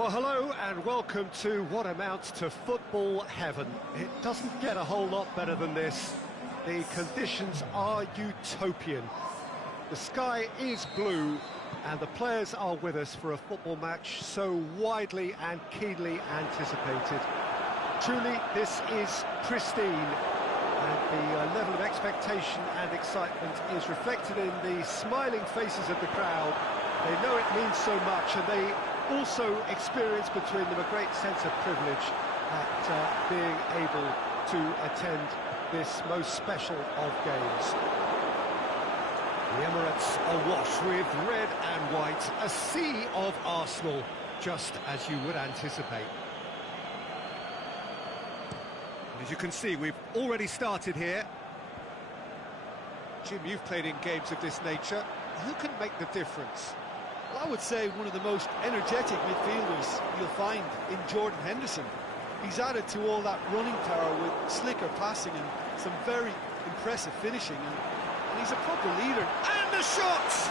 Well, hello and welcome to what amounts to football heaven. It doesn't get a whole lot better than this. The conditions are utopian. The sky is blue and the players are with us for a football match so widely and keenly anticipated. Truly, this is pristine, and the level of expectation and excitement is reflected in the smiling faces of the crowd. They know it means so much, and they also experience between them a great sense of privilege at being able to attend this most special of games. The Emirates awash with red and white, a sea of Arsenal, just as you would anticipate. As you can see, we've already started here. Jim, you've played in games of this nature. Who can make the difference? Well, I would say one of the most energetic midfielders you'll find in Jordan Henderson. He's added to all that running power with slicker passing and some very impressive finishing, and he's a proper leader. And the shots!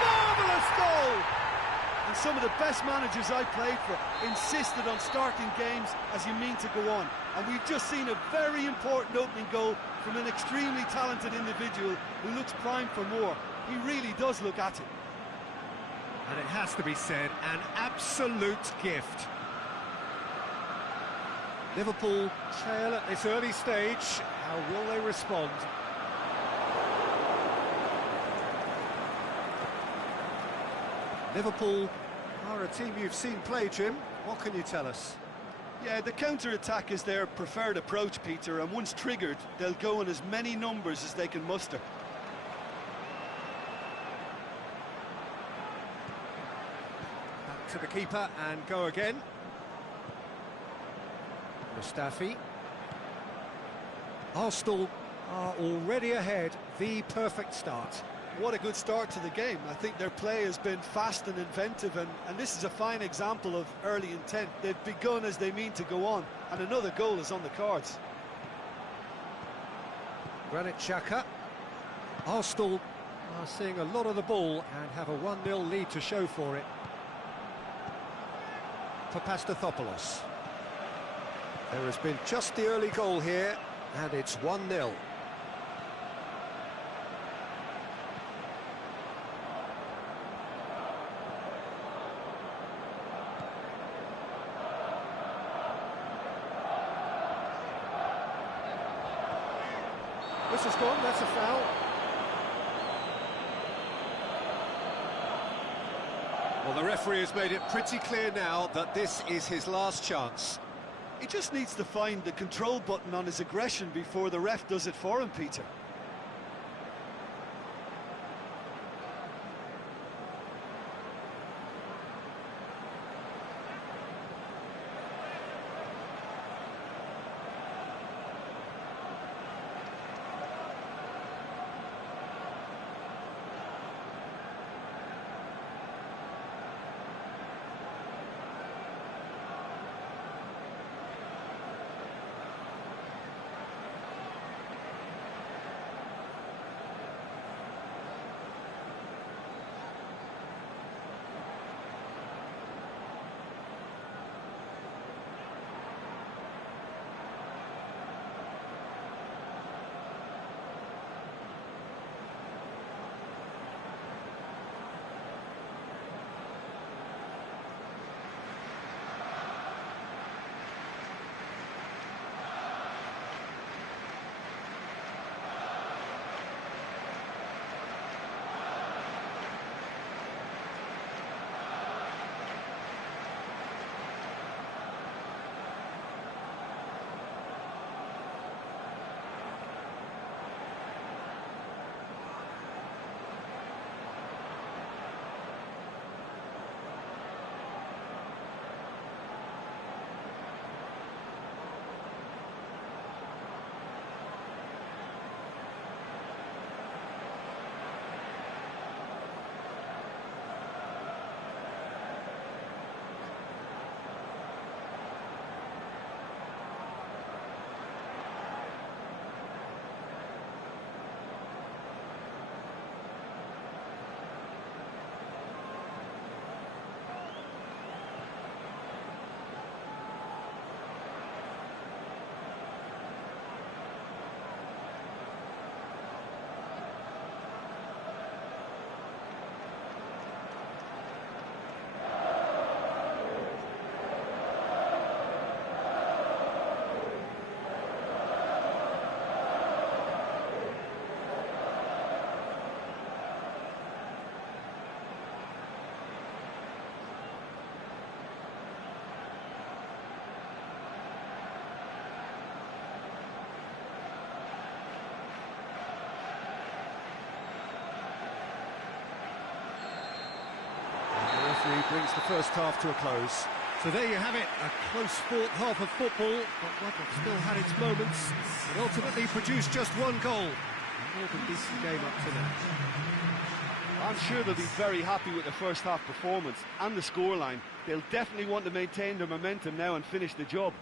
Marvellous goal! And some of the best managers I played for insisted on starting games as you mean to go on. And we've just seen a very important opening goal from an extremely talented individual who looks primed for more. He really does look at it. And it has to be said, an absolute gift. Liverpool trail at this early stage. How will they respond? Liverpool are a team you've seen play, Jim. What can you tell us? Yeah, the counter-attack is their preferred approach, Peter, and once triggered, they'll go in as many numbers as they can muster. Back to the keeper and go again. Mustafi. Arsenal are already ahead. The perfect start. What a good start to the game. I think their play has been fast and inventive, and this is a fine example of early intent. They've begun as they mean to go on, and another goal is on the cards. Granit Xhaka. Arsenal are seeing a lot of the ball and have a 1-0 lead to show for it. For Pastathopoulos. There has been just the early goal here, and it's 1-0. This is gone, that's a foul. Well, the referee has made it pretty clear now that this is his last chance. He just needs to find the control button on his aggression before the ref does it for him, Peter. really brings the first half to a close. So there you have it, a close-fought half of football, but one that still had its moments. It ultimately produced just one goal. A more than decent game up to now. I'm sure they'll be very happy with the first half performance and the scoreline. They'll definitely want to maintain their momentum now and finish the job.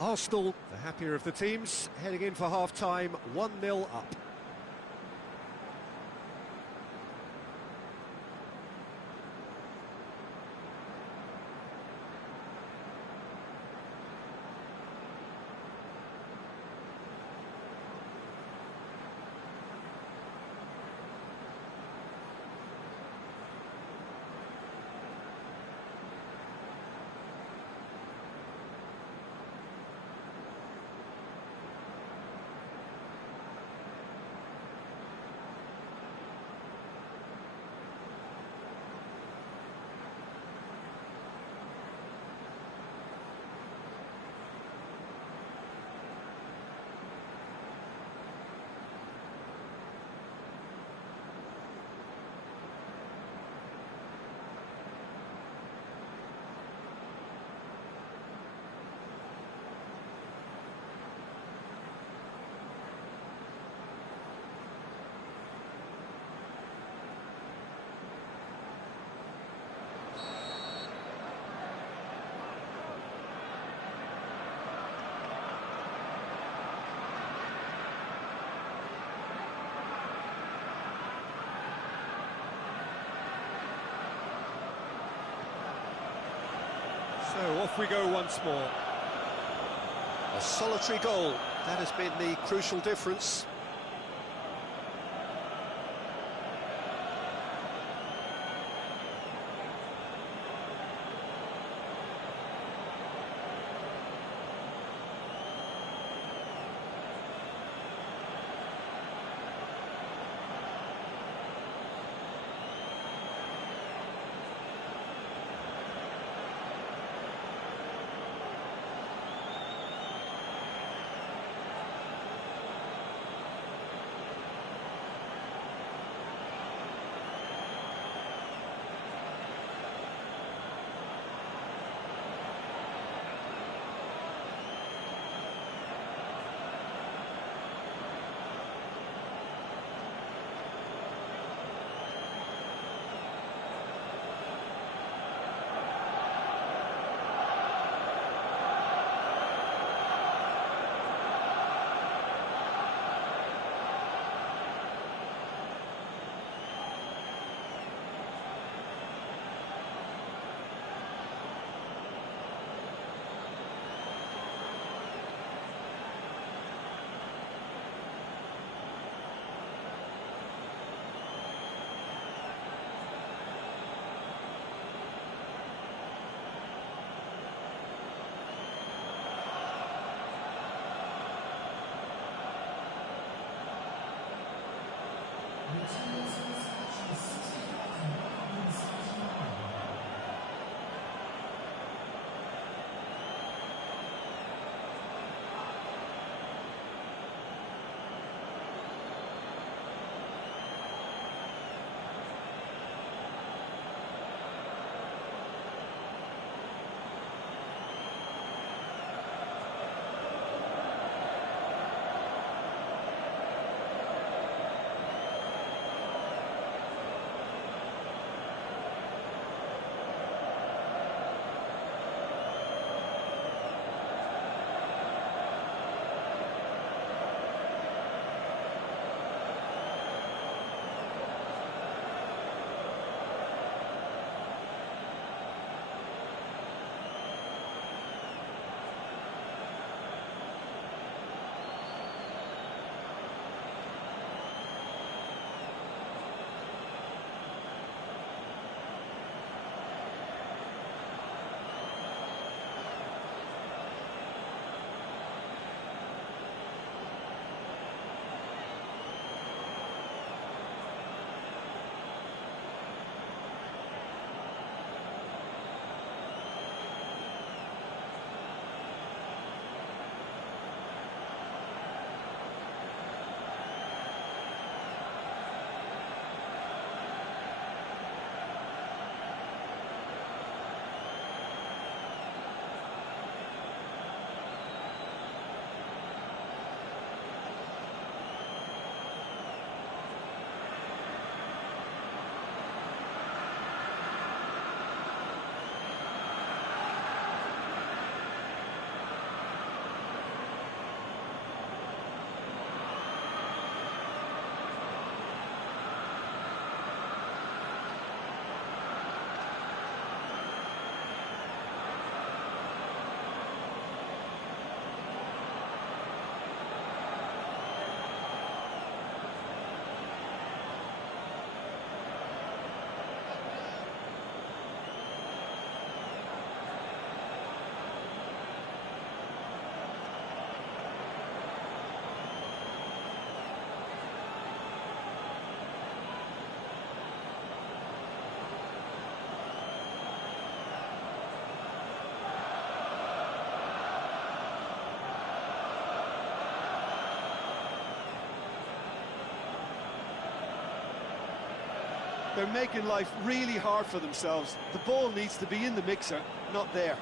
Arsenal, the happier of the teams, heading in for half-time, 1-0 up. So off we go once more. A solitary goal, that has been the crucial difference. They're making life really hard for themselves. The ball needs to be in the mixer, not there.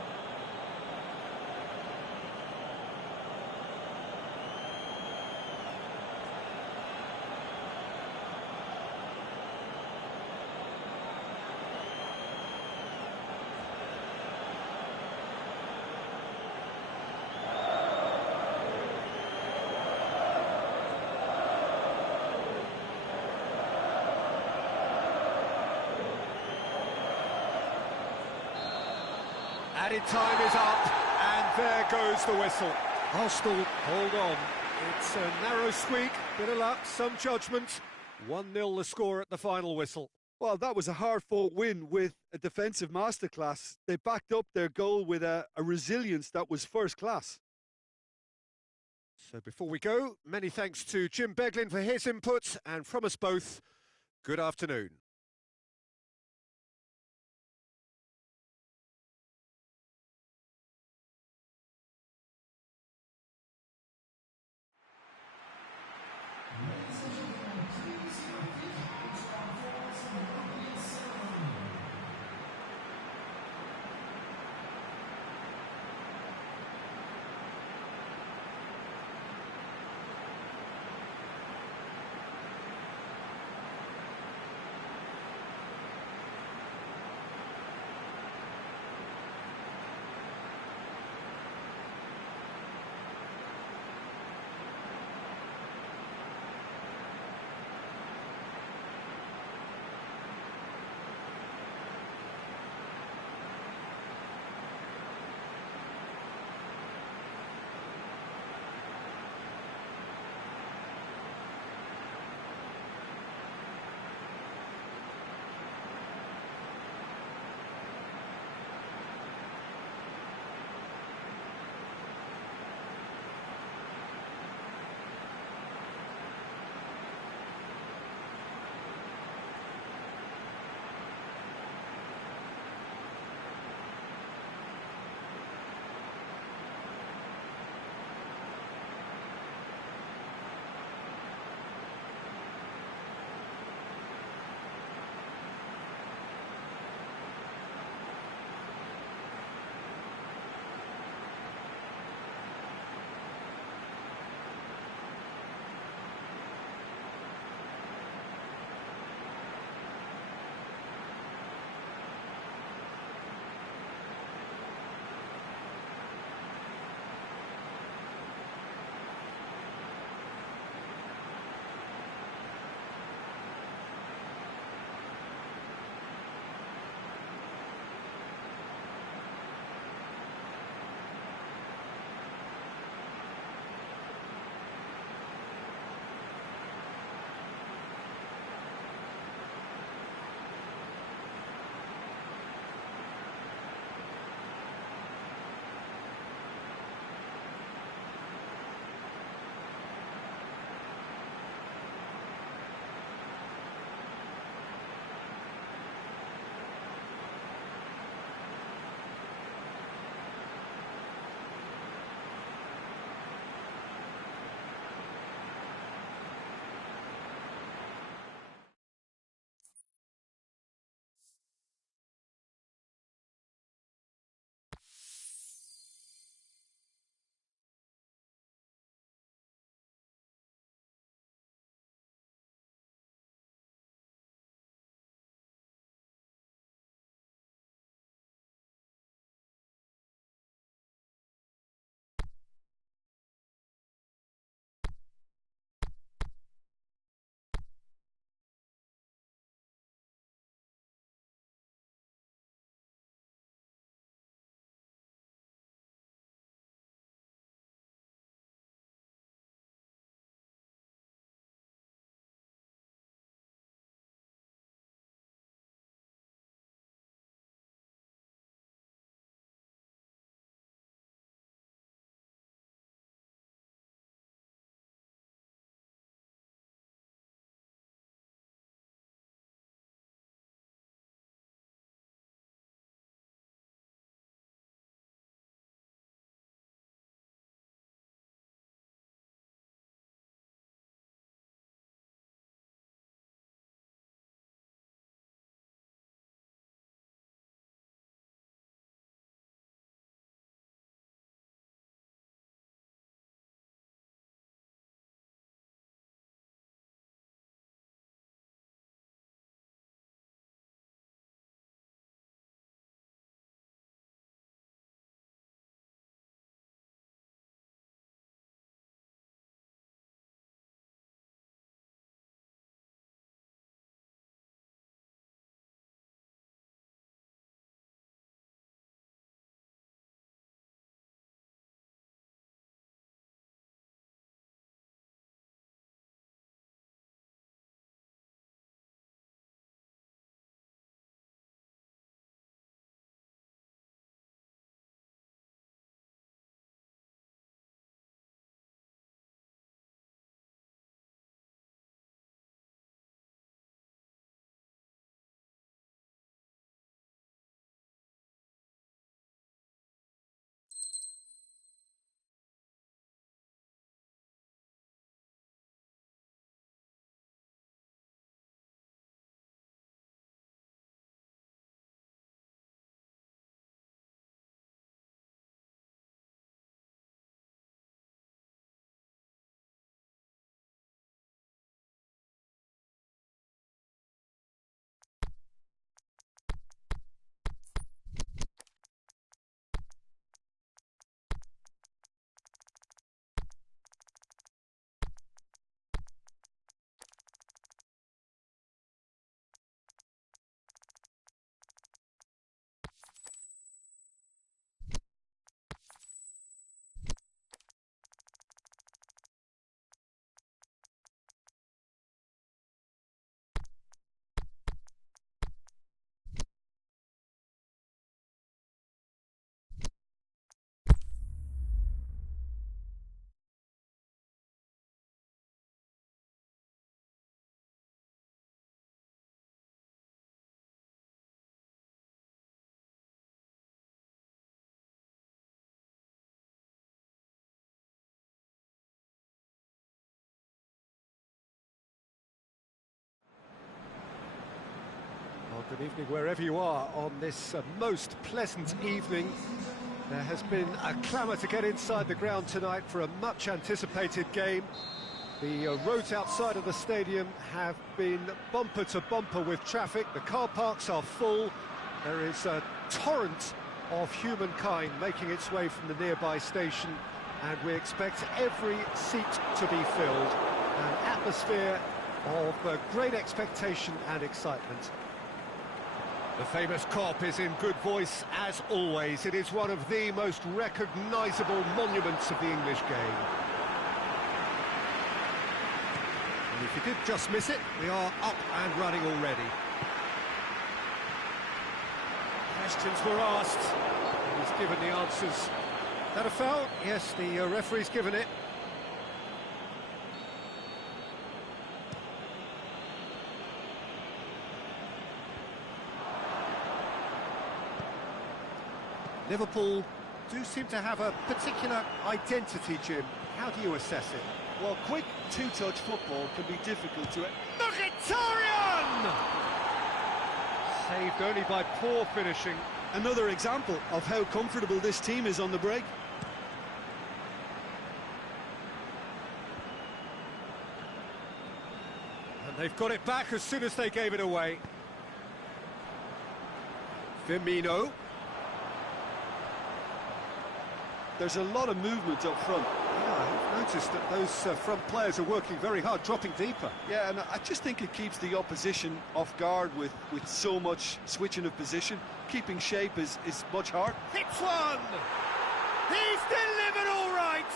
Added time is up, and there goes the whistle. Arsenal, hold on. It's a narrow squeak, bit of luck, some judgment. 1-0 the score at the final whistle. Well, that was a hard-fought win with a defensive masterclass. They backed up their goal with a resilience that was first class. So before we go, many thanks to Jim Beglin for his input, and from us both, good afternoon. Evening wherever you are on this most pleasant evening. There has been a clamour to get inside the ground tonight for a much anticipated game. The roads outside of the stadium have been bumper to bumper with traffic. The car parks are full. There is a torrent of humankind making its way from the nearby station, and we expect every seat to be filled. An atmosphere of great expectation and excitement. The famous Kop is in good voice as always. It is one of the most recognisable monuments of the English game. And if you did just miss it, we are up and running already. Questions were asked, and he's given the answers. Is that a foul? Yes, the referee's given it. Liverpool do seem to have a particular identity, Jim. How do you assess it? Well, quick two-touch football can be difficult to... Mkhitaryan! Saved only by poor finishing. Another example of how comfortable this team is on the break. And they've got it back as soon as they gave it away. Firmino. There's a lot of movement up front. Yeah, I've noticed that those front players are working very hard, dropping deeper. Yeah, and I just think it keeps the opposition off guard with so much switching of position. Keeping shape is much harder. Hits one! He's delivered all right!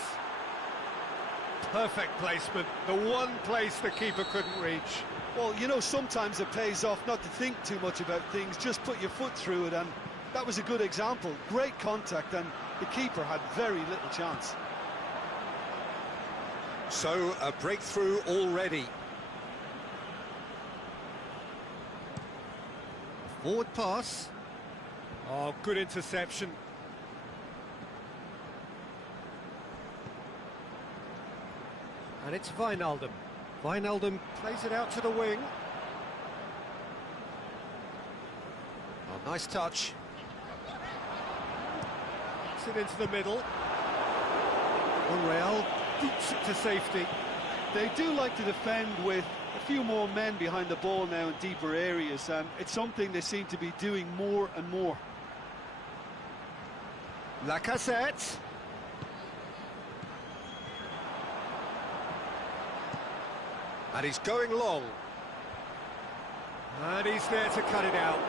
Perfect placement, the one place the keeper couldn't reach. Well, you know, sometimes it pays off not to think too much about things, just put your foot through it, and that was a good example. Great contact, and the keeper had very little chance. So, a breakthrough already. Forward pass. Oh, good interception. And it's Wijnaldum. Wijnaldum plays it out to the wing. Oh, nice touch. It into the middle. Monreal boots it to safety. They do like to defend with a few more men behind the ball now in deeper areas, and it's something they seem to be doing more and more. Lacazette. And he's going long. And he's there to cut it out.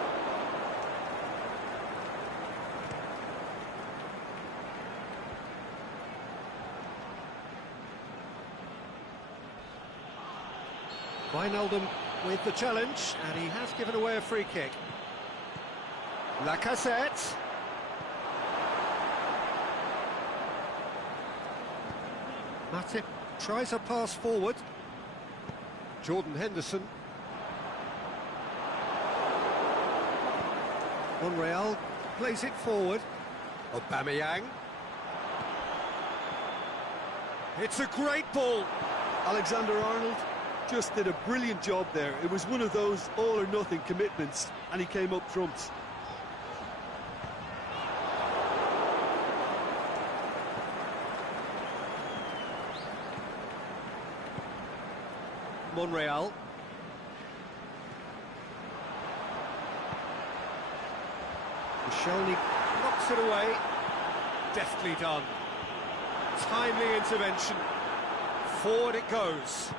Wijnaldum with the challenge, and he has given away a free kick. Lacazette. Matip tries a pass forward. Jordan Henderson. Monreal plays it forward. Aubameyang. It's a great ball. Alexander-Arnold just did a brilliant job there. It was one of those all-or-nothing commitments, and he came up trumps. Monreal. Koscielny knocks it away. Deftly done. Timely intervention. Forward it goes.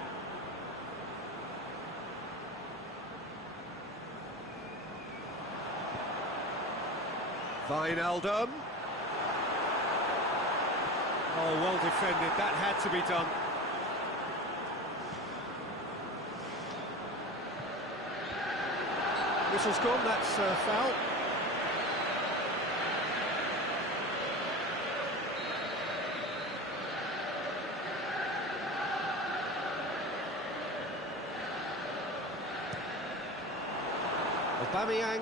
Wijnaldum. Oh, well defended. That had to be done. Whistle's gone, that's foul. Aubameyang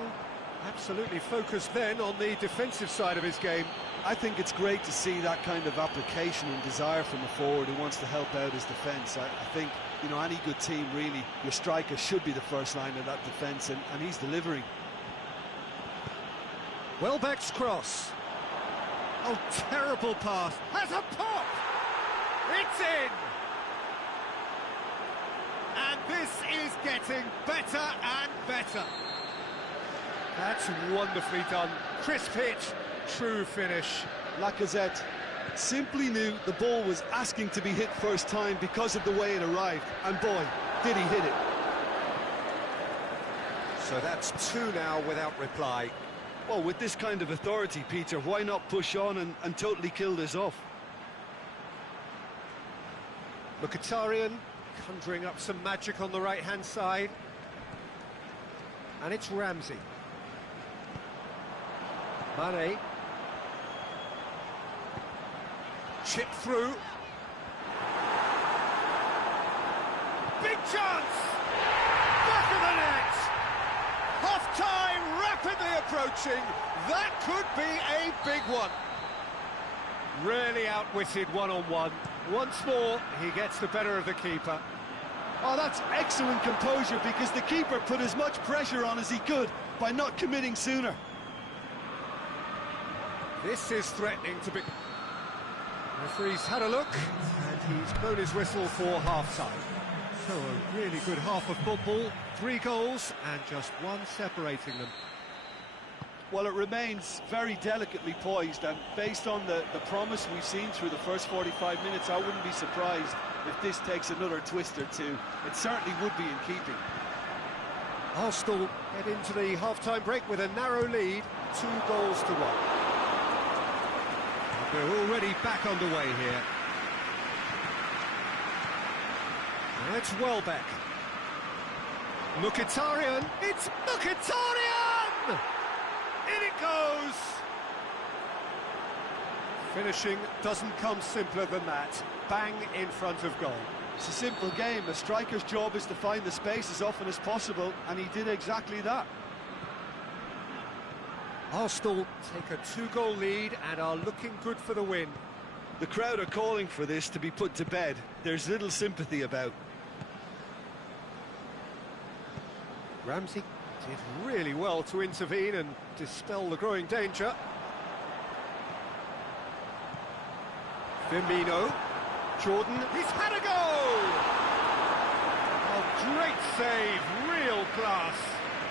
absolutely focused then on the defensive side of his game. I think it's great to see that kind of application and desire from a forward who wants to help out his defence. I think, you know, any good team, really, your striker should be the first line of that defence, and he's delivering. Welbeck's cross. Oh, terrible pass. Has a pop! It's in! And this is getting better and better. That's wonderfully done. Crisp hit, true finish. Lacazette simply knew the ball was asking to be hit first time because of the way it arrived. And boy, did he hit it. So that's two now without reply. Well, with this kind of authority, Peter, why not push on and totally kill this off? Mkhitaryan conjuring up some magic on the right-hand side. And it's Ramsey. Mane. Chip through. Big chance! Back of the net! Half-time rapidly approaching. That could be a big one. Really outwitted one-on-one. Once more, he gets the better of the keeper. Oh, that's excellent composure because the keeper put as much pressure on as he could by not committing sooner. This is threatening to be... Referee's had a look, and he's blown his whistle for half-time. So a really good half of football, 3 goals, and just one separating them. Well, it remains very delicately poised, and based on the promise we've seen through the first 45 minutes, I wouldn't be surprised if this takes another twist or two. It certainly would be in keeping. Arsenal head into the half-time break with a narrow lead, 2 goals to 1. We're already back underway here. Now it's Welbeck. Mkhitaryan, it's Mkhitaryan! In it goes! Finishing doesn't come simpler than that. Bang in front of goal. It's a simple game. A striker's job is to find the space as often as possible, and he did exactly that. Arsenal take a 2-goal lead and are looking good for the win. The crowd are calling for this to be put to bed. There's little sympathy about. Ramsey did really well to intervene and dispel the growing danger. Firmino. Jordan, he's had a goal! Oh, great save, real class.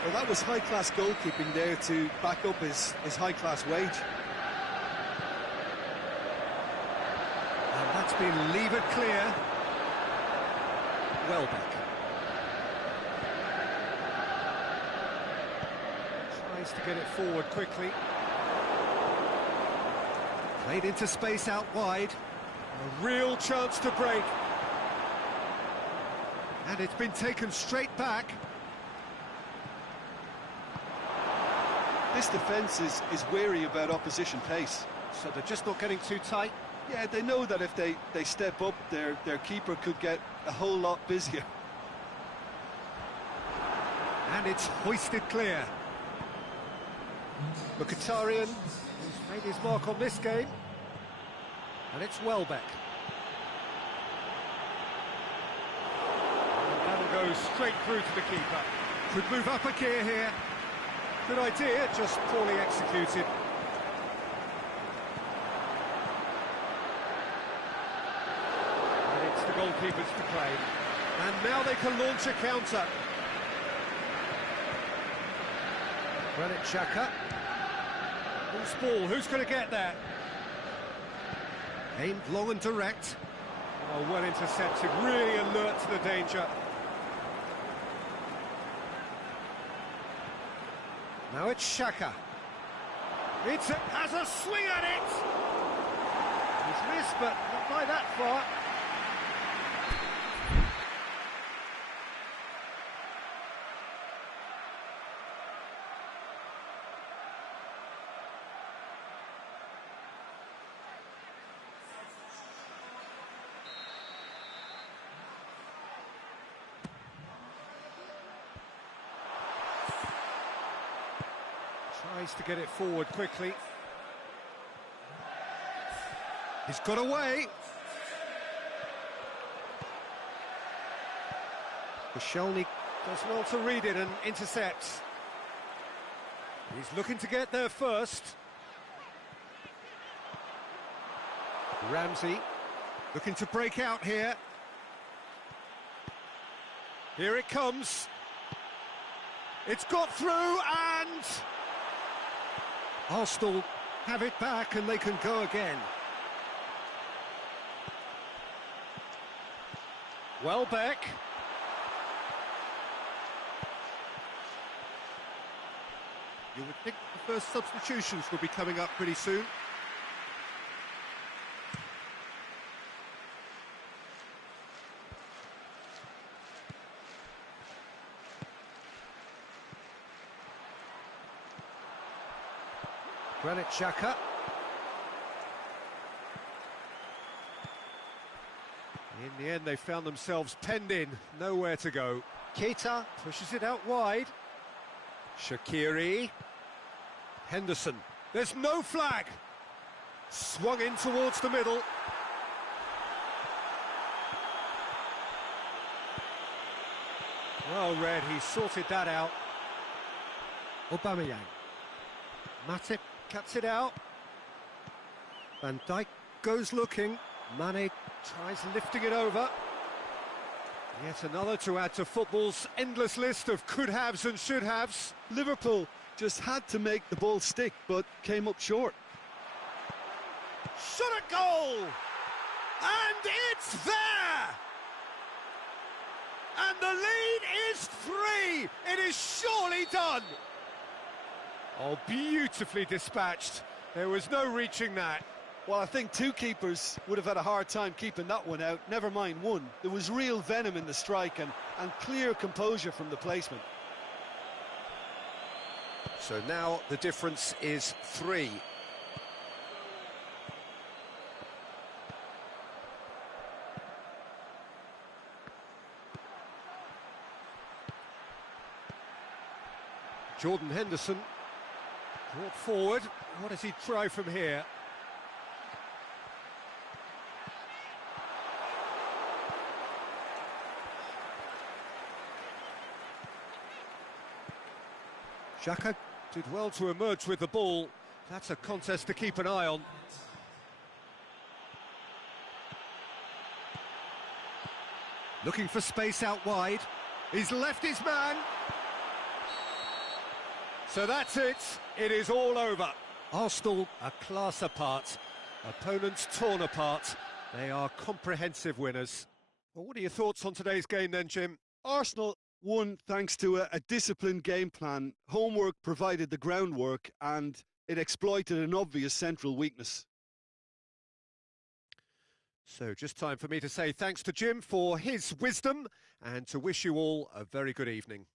Well, that was high-class goalkeeping there to back up his high-class wage. And that's been levered clear. Welbeck. Tries to get it forward quickly. Played into space out wide. A real chance to break. And it's been taken straight back. This defence is wary about opposition pace. So they're just not getting too tight? Yeah, they know that if they step up, their keeper could get a whole lot busier. And it's hoisted clear. Mkhitaryan, who's made his mark on this game. And it's Welbeck. And that'll go straight through to the keeper. Could move up a gear here. Good idea, just poorly executed. And it's the goalkeepers to play. And now they can launch a counter. Granit Xhaka. Who's ball? Who's going to get that? Aimed long and direct. Oh, well intercepted, really alert to the danger. Now it's Xhaka. Has a swing at it! He's missed, but not by that far. Tries to get it forward quickly. He's got away. Koscielny does well to read it and intercepts. He's looking to get there first. Ramsey looking to break out here. Here it comes. It's got through and Arsenal have it back and they can go again. Welbeck. You would think the first substitutions will be coming up pretty soon. Granit Xhaka. In the end, they found themselves penned in, nowhere to go. Keita pushes it out wide. Shaqiri. Henderson. There's no flag. Swung in towards the middle. Well read, he sorted that out. Aubameyang. Matip cuts it out. Van Dijk goes looking. Mane tries lifting it over. Yet another to add to football's endless list of could-haves and should-haves. Liverpool just had to make the ball stick, but came up short. Shot at goal! And it's there! And the lead is 3! It is surely done! Oh, beautifully dispatched. There was no reaching that. Well, I think two keepers would have had a hard time keeping that one out, never mind one. There was real venom in the strike and clear composure from the placement. So now the difference is 3. Jordan Henderson brought forward. What does he try from here? Xhaka did well to emerge with the ball. That's a contest to keep an eye on. Looking for space out wide. He's left his man. So that's it. It is all over. Arsenal a class apart. Opponents torn apart. They are comprehensive winners. Well, what are your thoughts on today's game then, Jim? Arsenal won thanks to a disciplined game plan. Homework provided the groundwork and it exploited an obvious central weakness. So just time for me to say thanks to Jim for his wisdom and to wish you all a very good evening.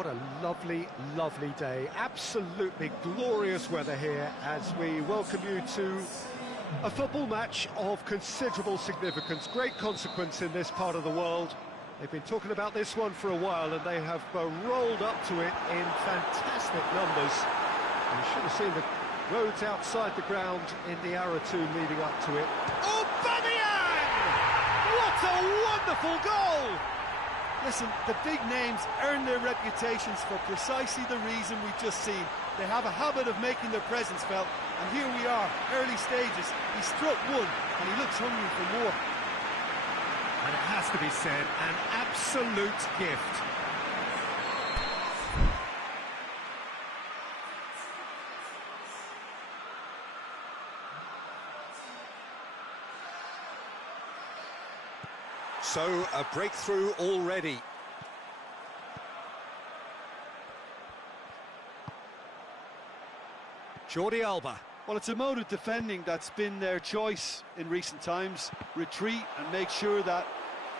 What a lovely, lovely day. Absolutely glorious weather here as we welcome you to a football match of considerable significance, great consequence in this part of the world. They've been talking about this one for a while and they have rolled up to it in fantastic numbers. You should have seen the roads outside the ground in the hour or two leading up to it. Oh, what a wonderful goal! Listen, the big names earn their reputations for precisely the reason we've just seen. They have a habit of making their presence felt, and here we are, early stages. He struck one, and he looks hungry for more. And it has to be said, an absolute gift. So, a breakthrough already. Jordi Alba. Well, it's a mode of defending that's been their choice in recent times. Retreat and make sure that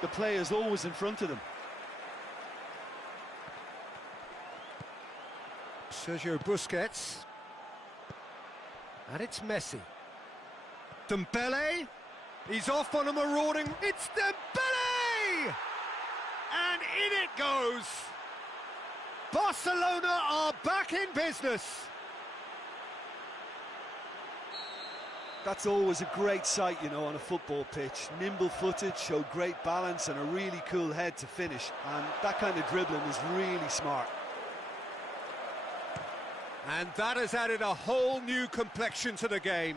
the play is always in front of them. Sergio Busquets. And it's Messi. Dembele. He's off on a marauding. It's Dembele! And in it goes. Barcelona are back in business. That's always a great sight, you know, on a football pitch. Nimble-footed, showed great balance and a really cool head to finish. And that kind of dribbling is really smart. And that has added a whole new complexion to the game.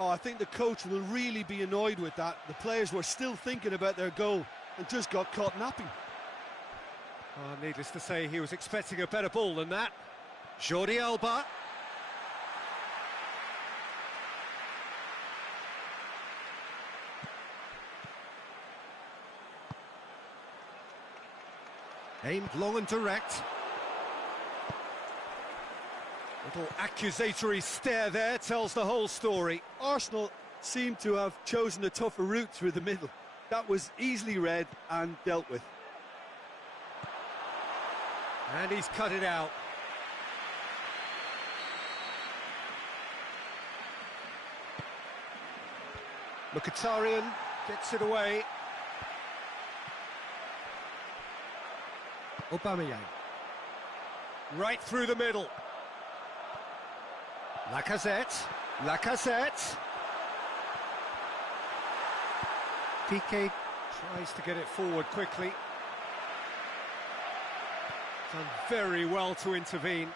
Oh, I think the coach will really be annoyed with that. The players were still thinking about their goal and just got caught napping. Oh, needless to say, he was expecting a better ball than that. Jordi Alba. Aimed long and direct. Little accusatory stare there tells the whole story. Arsenal seem to have chosen a tougher route through the middle. That was easily read and dealt with. And he's cut it out. Mkhitaryan gets it away. Aubameyang. Right through the middle. Lacazette. Piqué tries to get it forward quickly. Done very well to intervene.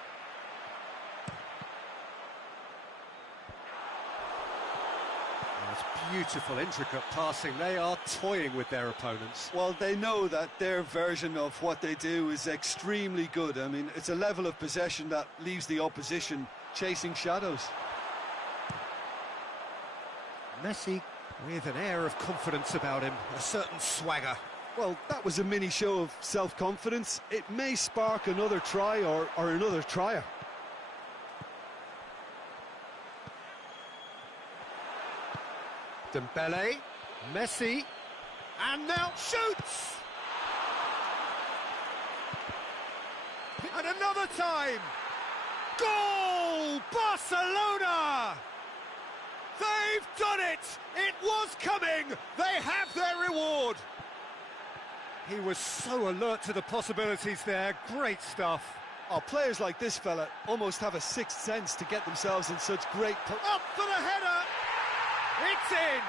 That's beautiful, intricate passing. They are toying with their opponents. Well, they know that their version of what they do is extremely good. I mean, it's a level of possession that leaves the opposition chasing shadows. Messi with an air of confidence about him, a certain swagger. Well, that was a mini show of self-confidence. It may spark another try or another trier. Dembele, Messi, and now shoots! And another time! Goal! Barcelona! They've done it! It was coming! They have their reward! He was so alert to the possibilities there. Great stuff. Oh, players like this fella almost have a sixth sense to get themselves in such great... Up for the header! It's in!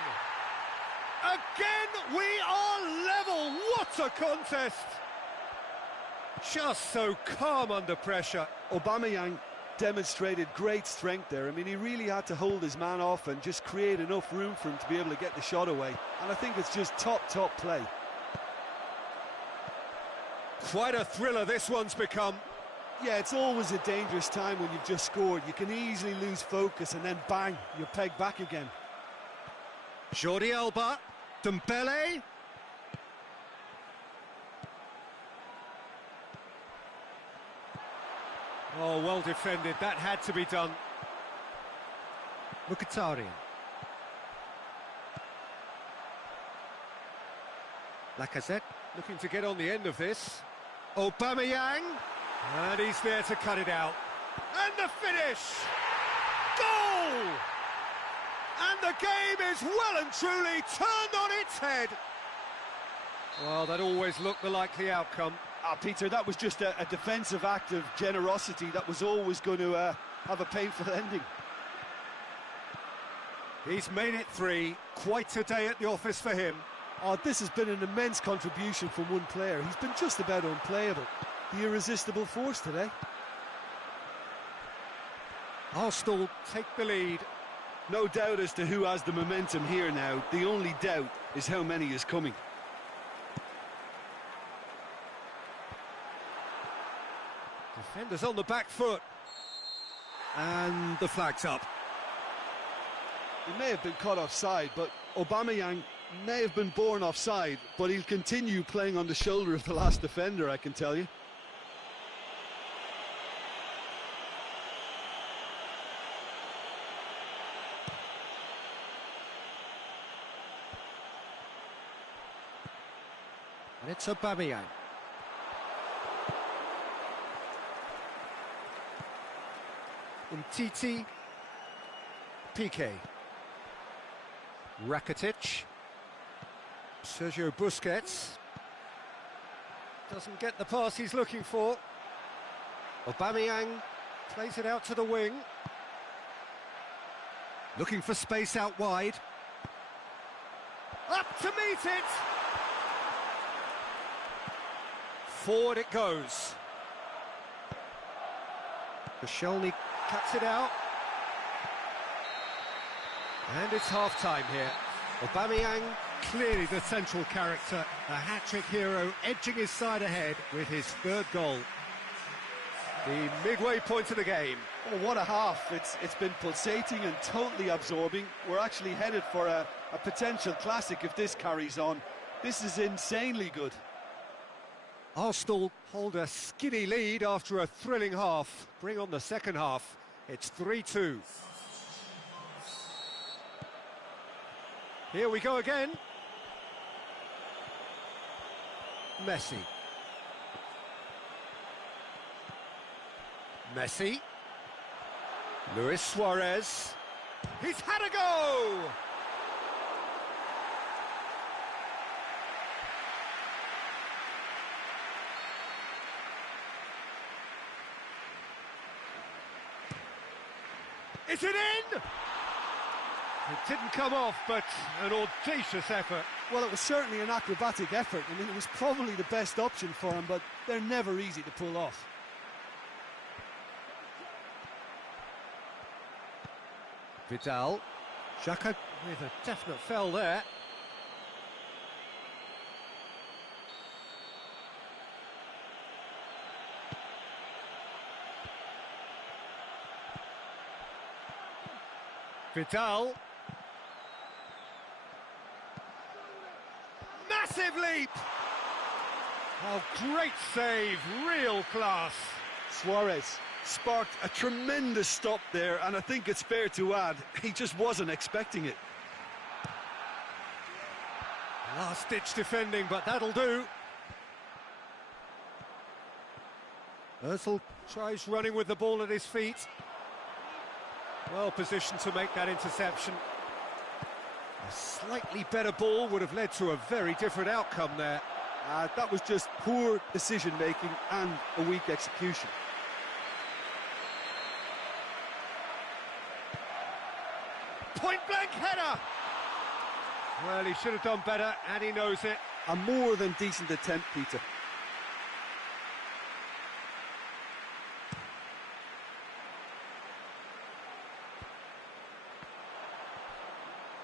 Again, we are level! What a contest! Just so calm under pressure. Aubameyang demonstrated great strength there. I mean, he really had to hold his man off and just create enough room for him to be able to get the shot away. And I think it's just top play. Quite a thriller this one's become. Yeah, it's always a dangerous time when you've just scored. You can easily lose focus and then bang, you're pegged back again. Jordi Alba, Dembele. Oh, well defended, that had to be done. Mkhitaryan. Lacazette looking to get on the end of this. Aubameyang. And he's there to cut it out. And the finish! Goal! And the game is well and truly turned on its head. Well, that always looked the likely outcome. Peter, that was just a defensive act of generosity that was always going to have a painful ending. He's made it 3. Quite a day at the office for him. Oh, this has been an immense contribution from one player. He's been just about unplayable. The irresistible force today. Arsenal take the lead. No doubt as to who has the momentum here now. The only doubt is how many is coming. Defenders on the back foot. And the flag's up. He may have been caught offside, but Aubameyang may have been born offside, but he'll continue playing on the shoulder of the last defender, I can tell you. And it's Aubameyang. Umtiti. Piqué. Rakitic. Sergio Busquets. Doesn't get the pass he's looking for. Aubameyang plays it out to the wing. Looking for space out wide. Up to meet it! Forward it goes. Koscielny cuts it out. And it's half-time here. Aubameyang, clearly the central character, a hat-trick hero, edging his side ahead with his 3rd goal. The midway point of the game. Oh, what a half. It's been pulsating and totally absorbing. We're actually headed for a potential classic if this carries on. This is insanely good. Arsenal hold a skinny lead after a thrilling half. Bring on the second half. It's 3-2. Here we go again. Messi. Messi. Luis Suarez. He's had a go! Is it in? It didn't come off, but an audacious effort. Well, it was certainly an acrobatic effort. I mean, it was probably the best option for him, but they're never easy to pull off. Vidal. Xhaka with a definite foul there. Vidal. Massive leap! Oh, great save, real class. Suarez sparked a tremendous stop there, and I think it's fair to add, he just wasn't expecting it. Last-ditch defending, but that'll do. Özil tries running with the ball at his feet. Well positioned to make that interception. A slightly better ball would have led to a very different outcome there. That was just poor decision-making and a weak execution. Point-blank header! Well, he should have done better, and he knows it. A more than decent attempt, Peter.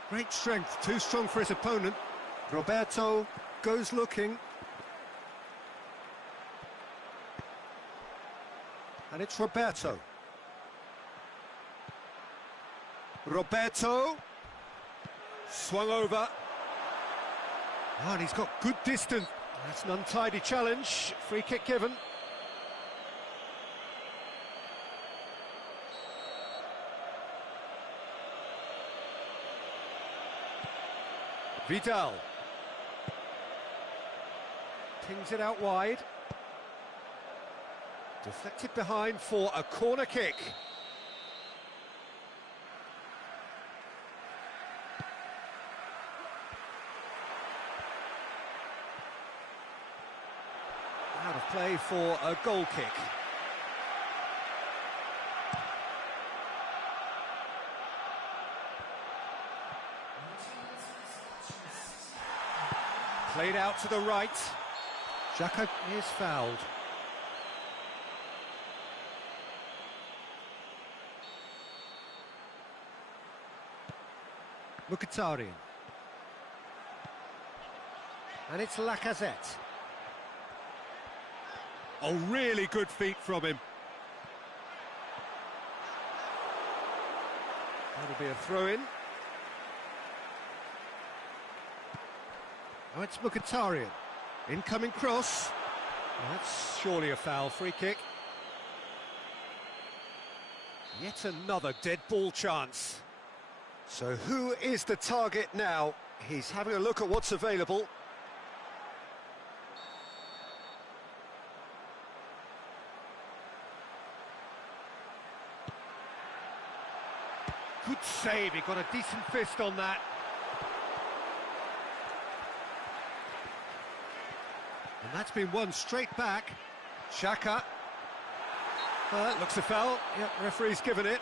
Great strength, too strong for his opponent. Roberto goes looking. And it's Roberto. Roberto. Swung over. Oh, and he's got good distance. That's an untidy challenge. Free kick given. Vidal. Pings it out wide. Deflected behind for a corner kick. Out of play for a goal kick. Played out to the right. Xhaka is fouled. Mkhitaryan. And it's Lacazette. Oh, really good feet from him. That'll be a throw-in. Now it's Mkhitaryan. Incoming cross. That's surely a foul. Free kick. Yet another dead ball chance. So who is the target now? He's having a look at what's available. Good save, he got a decent fist on that. And that's been won straight back. Xhaka. That looks a foul. Yep, referee's given it.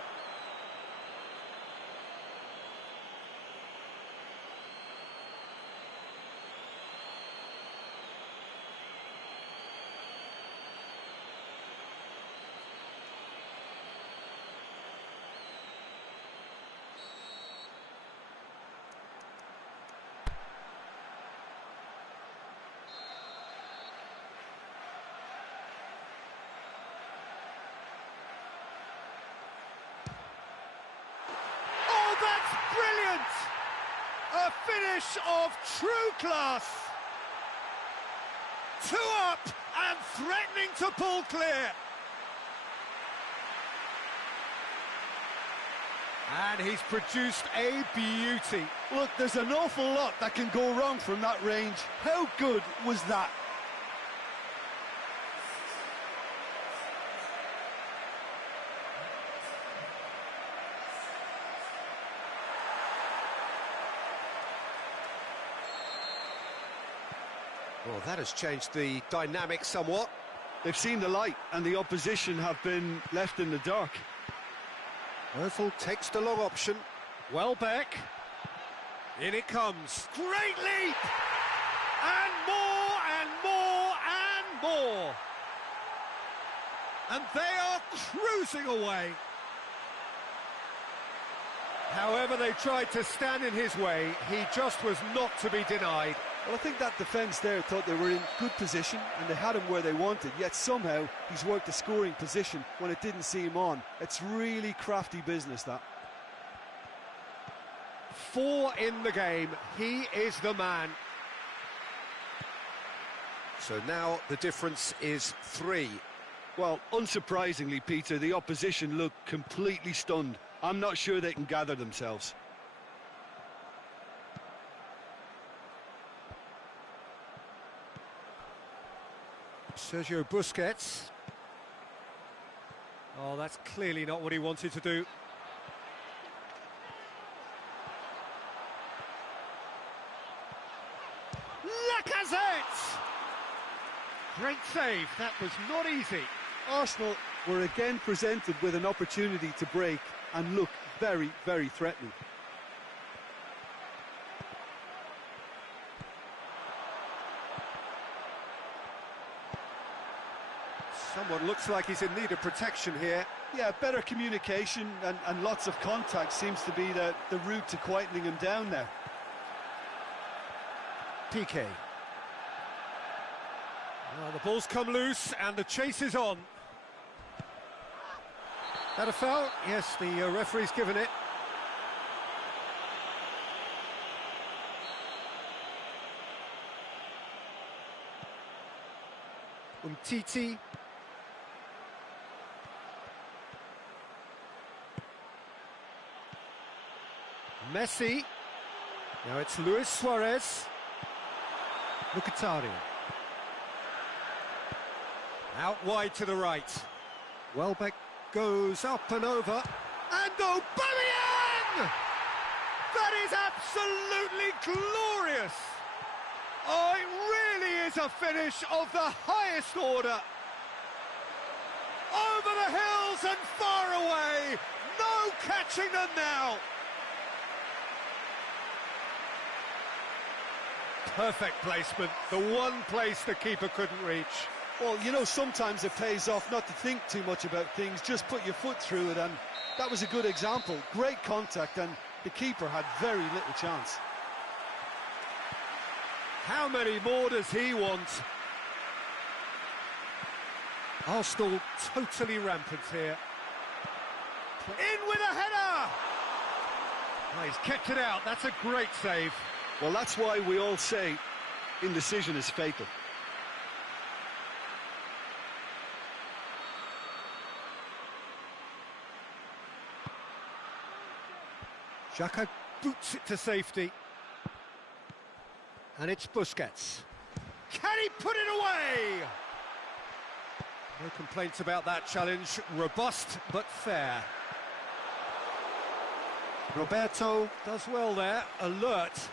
That's brilliant! A finish of true class! 2 up and threatening to pull clear. And he's produced a beauty. Look, there's an awful lot that can go wrong from that range. How good was that? Well, that has changed the dynamic somewhat. They've seen the light and the opposition have been left in the dark. Ozil takes the long option. Welbeck. In it comes. Great leap! And more and more and more. And they are cruising away. However they tried to stand in his way, he just was not to be denied. Well, I think that defence there thought they were in good position and they had him where they wanted, yet somehow he's worked a scoring position when it didn't see him on. It's really crafty business, that. 4 in the game, he is the man. So now the difference is 3. Well, unsurprisingly, Peter, the opposition look completely stunned. I'm not sure they can gather themselves. Sergio Busquets. Oh, that's clearly not what he wanted to do. Lacazette! Great save, that was not easy. Arsenal were again presented with an opportunity to break and look very, very threatening. Someone looks like he's in need of protection here. Yeah, better communication and lots of contact seems to be the route to quietening him down there. PK. Well, the ball's come loose and the chase is on. That a foul? Yes, the referee's given it. Umtiti. Messi. Now it's Luis Suarez. Mkhitaryan. Out wide to the right. Welbeck goes up and over. And Aubameyang! That is absolutely glorious! Oh, it really is a finish of the highest order. Over the hills and far away. No catching them now. Perfect placement. The one place the keeper couldn't reach. Well, you know, sometimes it pays off not to think too much about things, just put your foot through it, and that was a good example. Great contact, and the keeper had very little chance. How many more does he want? Arsenal totally rampant here. In with a header! Oh, he's kept it out, that's a great save. Well, that's why we all say indecision is fatal. Xhaka boots it to safety. And it's Busquets. Can he put it away? No complaints about that challenge. Robust but fair. Roberto does well there. Alert.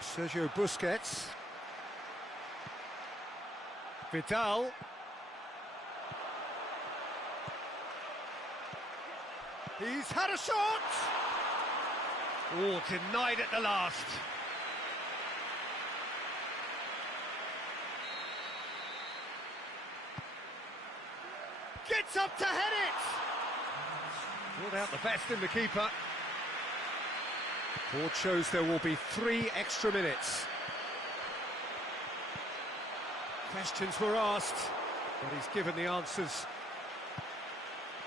Sergio Busquets. Vidal. He's had a shot! Oh, denied at the last. Gets up to head it! Brought out the best in the keeper. The board shows there will be 3 extra minutes. Questions were asked, but he's given the answers.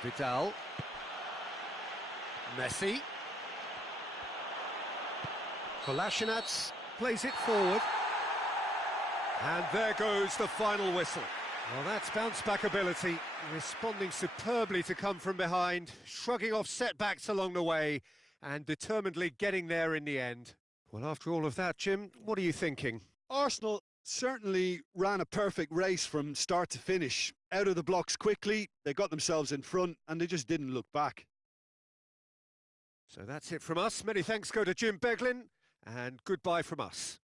Vidal. Messi. Kolasinac plays it forward. And there goes the final whistle. Well, that's bounce-back ability, responding superbly to come from behind, shrugging off setbacks along the way, and determinedly getting there in the end. Well, after all of that, Jim, what are you thinking? Arsenal certainly ran a perfect race from start to finish. Out of the blocks quickly, they got themselves in front, and they just didn't look back. So that's it from us. Many thanks go to Jim Beglin, and goodbye from us.